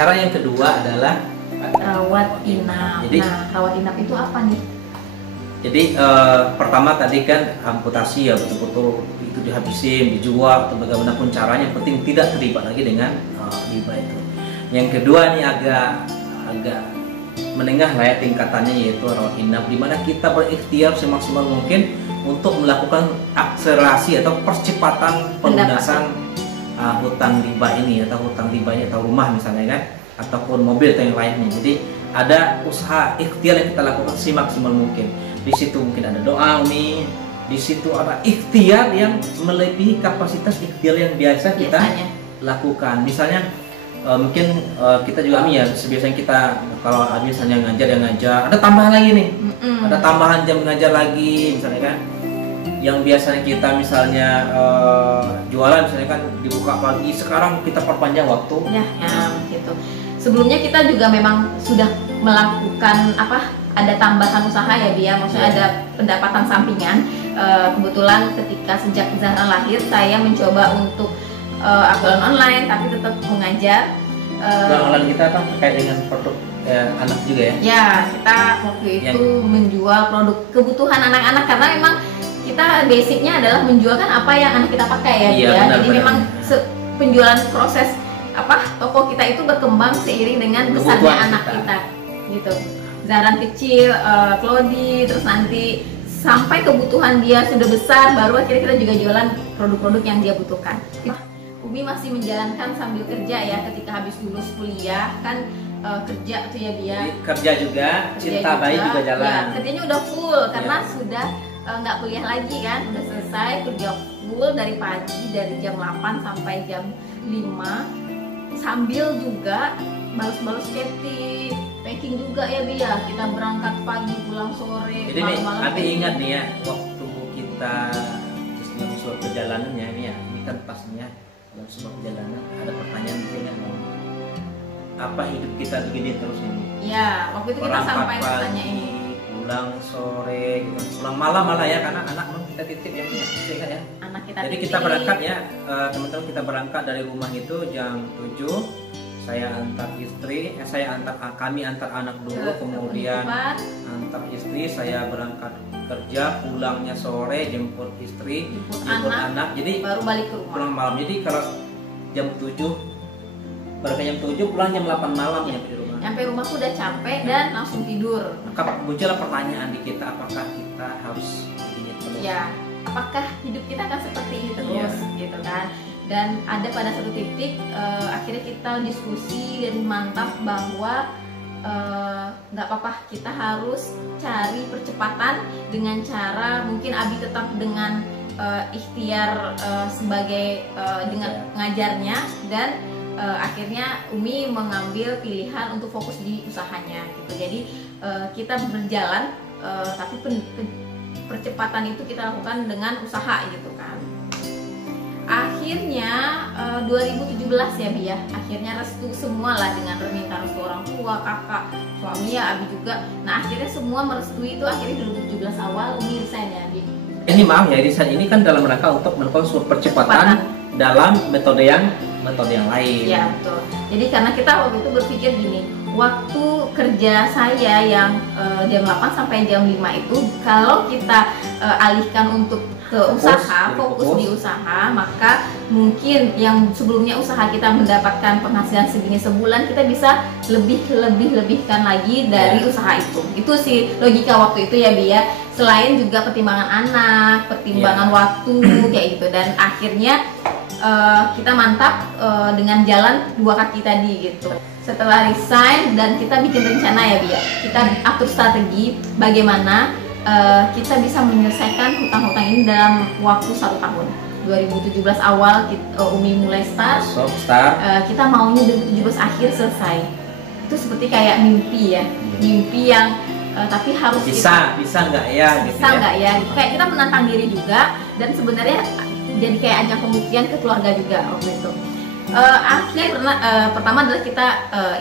Cara yang kedua adalah rawat inap. Jadi, nah, rawat inap itu apa nih? Jadi pertama tadi kan amputasi ya betul-betul itu dihabisin, dijual atau bagaimanapun caranya, yang penting tidak terlibat lagi dengan riba itu. Yang kedua nih agak menengah lah ya tingkatannya, yaitu rawat inap, di mana kita berikhtiar semaksimal mungkin untuk melakukan akselerasi atau percepatan pelunasan hutang riba ini, atau hutang riba ini, atau rumah misalnya kan, ataupun mobil atau yang lainnya. Jadi ada usaha ikhtiar yang kita lakukan semaksimal mungkin. Di situ mungkin ada doa nih, di situ ada ikhtiar yang melebihi kapasitas ikhtiar yang biasa kita lakukan. Misalnya mungkin kita juga ya sebiasanya kita kalau misalnya ngajar yang ngajar, ada tambahan lagi nih, ada tambahan jam ngajar lagi misalnya kan. Yang biasanya kita misalnya jualan misalnya kan dibuka pagi, sekarang kita perpanjang waktu. Ya gitu. Sebelumnya kita juga memang sudah melakukan ada tambahan usaha ya Bia, maksudnya ada pendapatan sampingan. Kebetulan ketika sejak Zahra lahir saya mencoba untuk jualan online tapi tetap mengajar. Jualan online kita apa terkait dengan produk anak juga ya? Ya, kita waktu itu menjual produk kebutuhan anak-anak, karena memang kita basicnya adalah menjualkan apa yang anak kita pakai ya, iya, benar, jadi benar. Memang penjualan proses toko kita itu berkembang seiring dengan besarnya anak kita gitu. Zaran kecil, Clody, terus nanti sampai kebutuhan dia sudah besar, baru akhirnya kita juga jualan produk-produk yang dia butuhkan. Umi masih menjalankan sambil kerja ya, ketika habis lulus kuliah kan kerja tuh ya Bia. Kerja juga, cinta bayi juga jalan. Ya, kerjanya udah full karena sudah nggak kuliah lagi kan, udah selesai kerja full dari pagi, dari jam 8 sampai jam 5, sambil juga balas-balas chatting, packing juga ya Bia. Kita berangkat pagi pulang sore. Jadi nih, nanti ingat nih ya, waktu kita dalam sebuah perjalanannya ini ya, ini kan pastinya dalam sebuah perjalanan ada pertanyaan juga mau apa hidup kita begini terus ini? Ya, waktu itu kita sampai tanya ini. Pulang sore, gitu. Pulang malam malah ya, karena anak kita titip ya, ya. Anak kita jadi titip. Kita berangkat ya, teman-teman, kita berangkat dari rumah itu jam 7. Saya antar istri, kami antar anak dulu, kemudian antar istri, saya berangkat kerja, pulangnya sore, jemput istri, jemput anak, jadi baru balik ke rumah. Pulang malam. Jadi kalau jam 7, berangkat jam 7, pulang jam 8 malam ya di rumah. Sampai rumah tuh udah capek dan langsung tidur. Maka muncullah pertanyaan di kita, apakah kita harus begini terus? Ya, apakah hidup kita akan seperti ini terus, gitu kan? Dan ada pada satu titik akhirnya kita diskusi dan mantap bahwa nggak apa-apa, kita harus cari percepatan dengan cara mungkin Abi tetap dengan ikhtiar sebagai dengan pengajarnya, dan akhirnya Umi mengambil pilihan untuk fokus di usahanya gitu. Jadi kita berjalan, tapi percepatan itu kita lakukan dengan usaha gitu kan. Akhirnya 2017 ya Bi ya, akhirnya restu semua lah, dengan permintaan restu orang tua, kakak, suami ya, Abi juga. Nah akhirnya semua merestui itu, akhirnya 2017 awal Umi resign ya Bi. Ini maaf ya, resign ini kan dalam rangka untuk melakukan suatu percepatan dalam metode yang lain. Ya betul. Jadi karena kita waktu itu berpikir gini, waktu kerja saya yang jam 8 sampai jam 5 itu kalau kita alihkan untuk ke usaha, fokus di usaha, maka mungkin yang sebelumnya usaha kita mendapatkan penghasilan segini sebulan, kita bisa lebihkan lagi dari usaha itu. Itu sih logika waktu itu ya Bi ya. Selain juga pertimbangan anak, pertimbangan waktu kayak gitu, dan akhirnya kita mantap dengan jalan dua kaki tadi gitu. Setelah resign dan kita bikin rencana ya Bi ya, kita atur strategi bagaimana kita bisa menyelesaikan hutang-hutang ini dalam waktu 1 tahun. 2017 awal Umi mulai start, kita maunya 2017 akhir selesai. Itu seperti kayak mimpi ya, mimpi yang tapi harus bisa nggak ya gitu, bisa nggak ya, kayak kita menantang diri juga, dan sebenarnya jadi kayak ajang pembuktian ke keluarga juga waktu itu. Pertama adalah kita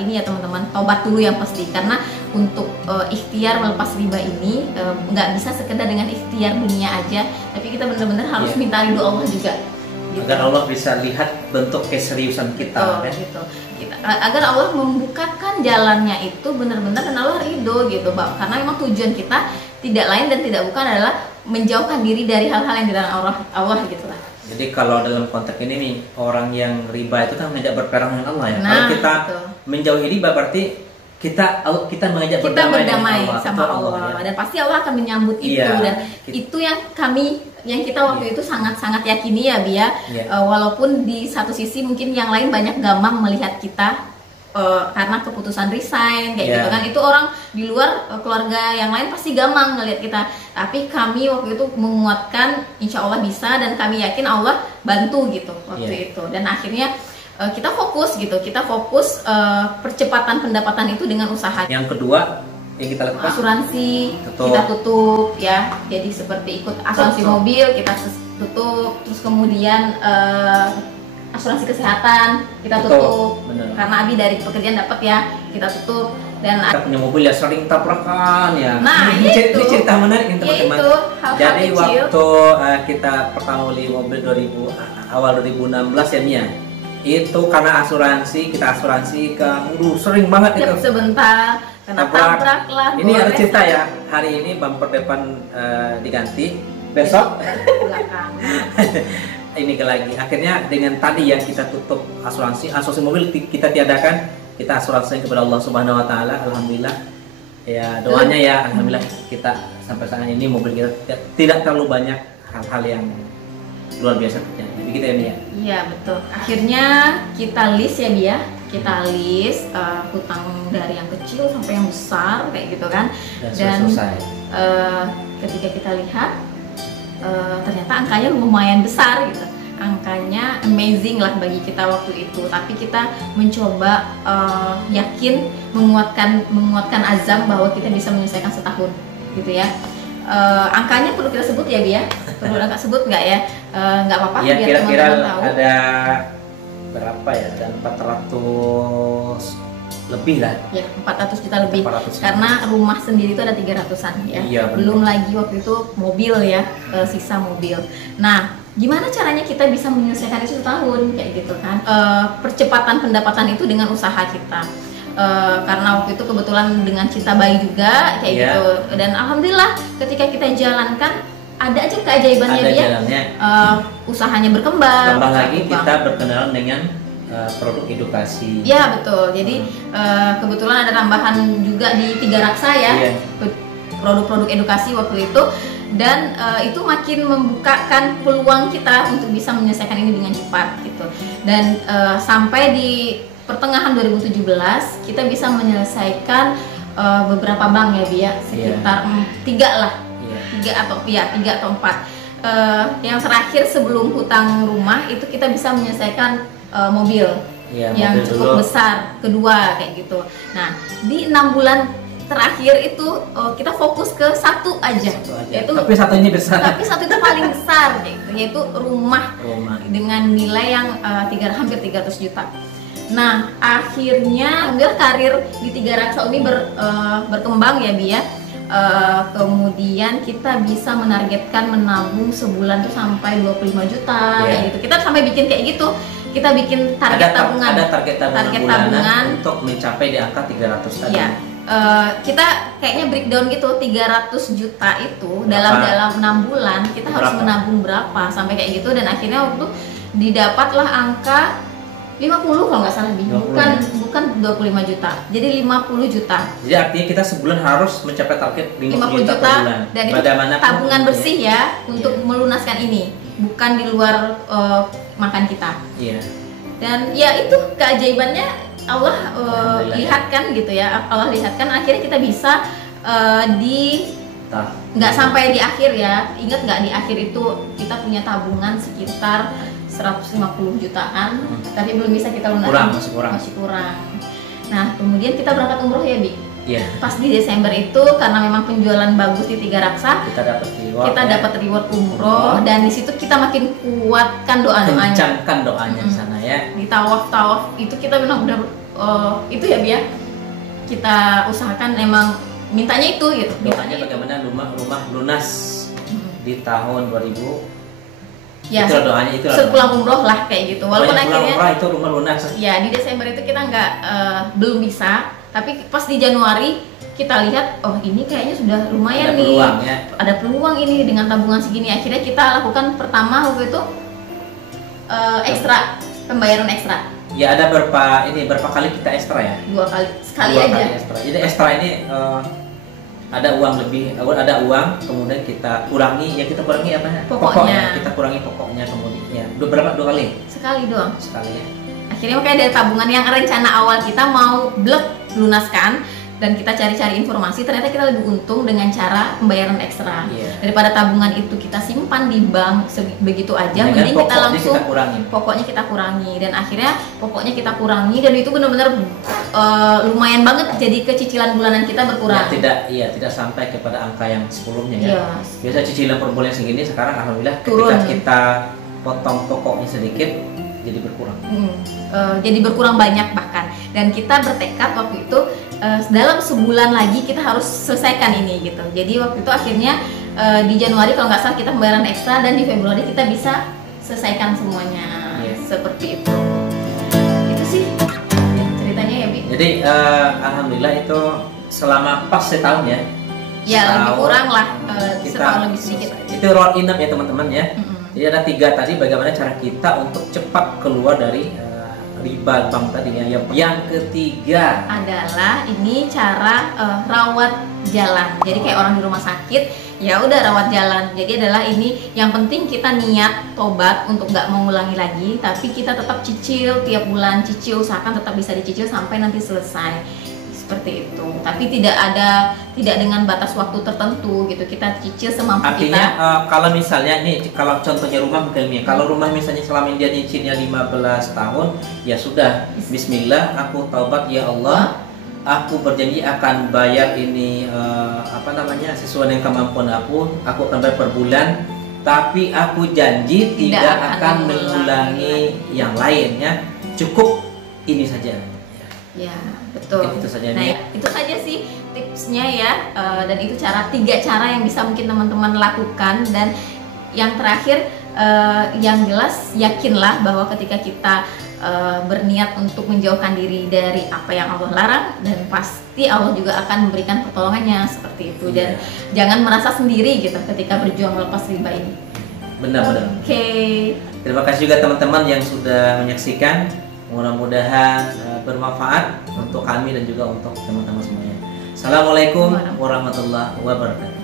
ini ya teman-teman, tobat dulu yang pasti, karena untuk ikhtiar melepas riba ini nggak bisa sekedar dengan ikhtiar dunia aja, tapi kita benar-benar harus minta ridho Allah juga gitu. Agar Allah bisa lihat bentuk keseriusan kita gitu. Agar Allah membukakan jalannya itu benar-benar dan Allah ridho gitu, karena memang tujuan kita tidak lain dan tidak bukan adalah menjauhkan diri dari hal-hal yang dilarang Allah gitu lah. Jadi kalau dalam konteks ini nih, orang yang riba itu kan mengajak berperang dengan Allah ya. Kalau kita menjauhi riba berarti kita mengajak berdamai sama Allah ya. Dan pasti Allah akan menyambut itu, dan itu yang kita waktu itu sangat-sangat yakini ya Bia. Walaupun di satu sisi mungkin yang lain banyak gamang melihat kita karena keputusan resign kayak gitu kan, itu orang di luar keluarga yang lain pasti gamang ngelihat kita, tapi kami waktu itu menguatkan insya Allah bisa, dan kami yakin Allah bantu gitu waktu itu, dan akhirnya kita fokus percepatan pendapatan itu dengan usaha. Yang kedua yang kita lakukan asuransi kita tutup ya, jadi seperti ikut asuransi mobil kita tutup, terus kemudian asuransi kesehatan kita tutup. Karena Abi dari pekerjaan dapat ya, kita tutup. Dan kita punya mobil ya sering tabrakan ya. Nah, ini cerita menarik nih teman-teman. Jadi waktu kita pertama beli mobil awal 2016 ya Mia, itu karena kita asuransi ke sering banget itu. Sebentar kena tabrak lah. Ini ada cerita ya, hari ini bumper depan diganti, besok ini lagi. Akhirnya dengan tadi ya kita tutup asuransi mobil kita tiadakan, kita asuransi kepada Allah Subhanahu Wa Taala. Alhamdulillah ya, doanya ya alhamdulillah kita sampai saat ini mobil kita tidak terlalu banyak hal-hal yang luar biasa terjadi. Begitu ya Mia? Iya betul. Akhirnya kita list ya Bia, kita list hutang dari yang kecil sampai yang besar kayak gitu kan. Dan ketika kita lihat ternyata angkanya lumayan besar gitu, angkanya amazing lah bagi kita waktu itu. Tapi kita mencoba yakin menguatkan azam bahwa kita bisa menyelesaikan setahun gitu ya. Angkanya perlu kita sebut ya Bia? Perlu agak sebut nggak ya? Nggak apa-apa ya, biar kira-kira tahu. Ada berapa ya? Dan 400 lebih lah ya, 400 juta lebih 400 karena rumah sendiri itu ada 300-an ya. Iya, belum lagi waktu itu mobil ya, sisa mobil. Nah, gimana caranya kita bisa menyelesaikan itu setahun kayak gitu kan? Percepatan pendapatan itu dengan usaha kita. Karena waktu itu kebetulan dengan cinta bayi juga kayak gitu, dan alhamdulillah ketika kita jalankan ada aja keajaibannya dia. Usahanya berkembang lagi, kita berkenalan dengan produk edukasi. Ya betul. Jadi kebetulan ada tambahan juga di Tiga Raksa ya, produk-produk edukasi waktu itu, dan itu makin membukakan peluang kita untuk bisa menyelesaikan ini dengan cepat gitu. Dan sampai di pertengahan 2017 kita bisa menyelesaikan beberapa bank ya Bia, sekitar 3 atau 4. Yang terakhir sebelum hutang rumah itu kita bisa menyelesaikan mobil yang mobil cukup dulu. Besar kedua kayak gitu. Nah di 6 bulan terakhir itu kita fokus ke satu aja. Yaitu, tapi satu ini besar. Tapi satu itu paling besar yaitu rumah dengan nilai yang hampir 300 juta. Nah akhirnya alhamdulillah karir di Tiga Raksa ini berkembang ya Bia. Kemudian kita bisa menargetkan menabung sebulan tuh sampai 25 juta kayak gitu. Kita sampai bikin kayak gitu. Kita bikin target tabungan. Ada target tabungan untuk mencapai di angka 300 tadi. Iya. Kita kayaknya breakdown gitu, 300 juta itu dalam 6 bulan kita harus menabung berapa sampai kayak gitu, dan akhirnya waktu didapatlah angka 50 kalau nggak salah, bukan 25 juta, jadi 50 juta. Jadi artinya kita sebulan harus mencapai target 50 juta per bulan. Dan itu tabungan bersih ya untuk melunaskan ini, bukan di luar makan kita. Iya. Dan ya itu keajaibannya Allah lihatkan gitu ya, Allah lihatkan akhirnya kita bisa di nggak sampai di akhir ya. Ingat nggak, di akhir itu kita punya tabungan sekitar 150 jutaan, tapi belum bisa kita lunasin. Masih kurang. Nah, kemudian kita berangkat umroh ya, Bi. Iya. Pas di Desember itu karena memang penjualan bagus di Tiga Raksa, kita dapat reward umroh, dan di situ kita makin kuatkan doa-doanya. Kencangkan doanya di sana ya. Di tawaf itu kita benar-benar itu ya, Bi ya. Kita usahakan emang mintanya itu gitu. Doanya bagaimana rumah lunas di tahun 2000. Ya, itu doanya itu sepulang umroh lah kayak gitu. Walaupun akhirnya umroh itu rumah lunas. Ya, di Desember itu kita nggak belum bisa, tapi pas di Januari kita lihat, oh ini kayaknya sudah lumayan nih. Ada peluang ini dengan tabungan segini. Akhirnya kita lakukan pertama waktu itu ekstra, pembayaran ekstra. Ya, ada berapa kali kita ekstra ya? 2 kali, sekali Dua aja. Kali ekstra. Jadi ekstra ini ada uang lebih, ada uang, kemudian kita kurangi, ya kita kurangi apa ya? Pokoknya. Kita kurangi pokoknya, kemudian ya. Dua kali? Sekali doang. Sekali ya. Akhirnya makanya dari tabungan yang rencana awal kita mau lunaskan, dan kita cari-cari informasi, ternyata kita lebih untung dengan cara pembayaran ekstra. Daripada tabungan itu kita simpan di bank begitu aja, mending kita langsung pokoknya kita kurangi, dan akhirnya pokoknya kita kurangi, dan itu benar-benar lumayan banget, jadi kecicilan bulanan kita berkurang. Tidak sampai kepada angka yang sebelumnya ya. Biasa cicilan per bulan segini, sekarang alhamdulillah turun. Ketika kita potong pokoknya sedikit, jadi berkurang. Jadi berkurang banyak bahkan, dan kita bertekad waktu itu dalam sebulan lagi kita harus selesaikan ini gitu. Jadi waktu itu akhirnya di Januari kalau nggak salah kita pembayaran ekstra, dan di Februari kita bisa selesaikan semuanya. Seperti itu. Itu sih ceritanya ya, Bi. Jadi alhamdulillah itu selama pas setahun ya. Ya, lebih kurang lah, setahun lebih sedikit. Itu road enough ya teman-teman ya. Jadi ada 3 tadi, bagaimana cara kita untuk cepat keluar dari riba bank tadi ya. Yang ketiga adalah ini cara rawat jalan. Jadi kayak orang di rumah sakit, ya udah rawat jalan. Jadi adalah ini yang penting kita niat tobat untuk nggak mengulangi lagi, tapi kita tetap cicil tiap bulan, usahakan tetap bisa dicicil sampai nanti selesai. Seperti itu. Tapi tidak dengan batas waktu tertentu gitu. Kita cicil semampu kita. Artinya kalau misalnya ini, kalau contohnya rumah mungkin ya. Kalau rumah misalnya selama dia nyicilnya 15 tahun, ya sudah, bismillah, aku taubat ya Allah. Aku berjanji akan bayar ini sesuai dengan kemampuan aku akan bayar per bulan. Tapi aku janji tidak akan mengulangi yang lainnya. Cukup ini saja. Ya, betul. Itu saja. Nah, itu saja sih tipsnya ya, dan itu 3 cara yang bisa mungkin teman-teman lakukan. Dan yang terakhir, yang jelas yakinlah bahwa ketika kita berniat untuk menjauhkan diri dari apa yang Allah larang, dan pasti Allah juga akan memberikan pertolongannya seperti itu. Dan jangan merasa sendiri gitu ketika berjuang melepas riba ini. Benar-benar. Oke. Terima kasih juga teman-teman yang sudah menyaksikan. Mudah-mudahan bermanfaat untuk kami dan juga untuk teman-teman semuanya. Assalamualaikum warahmatullahi wabarakatuh.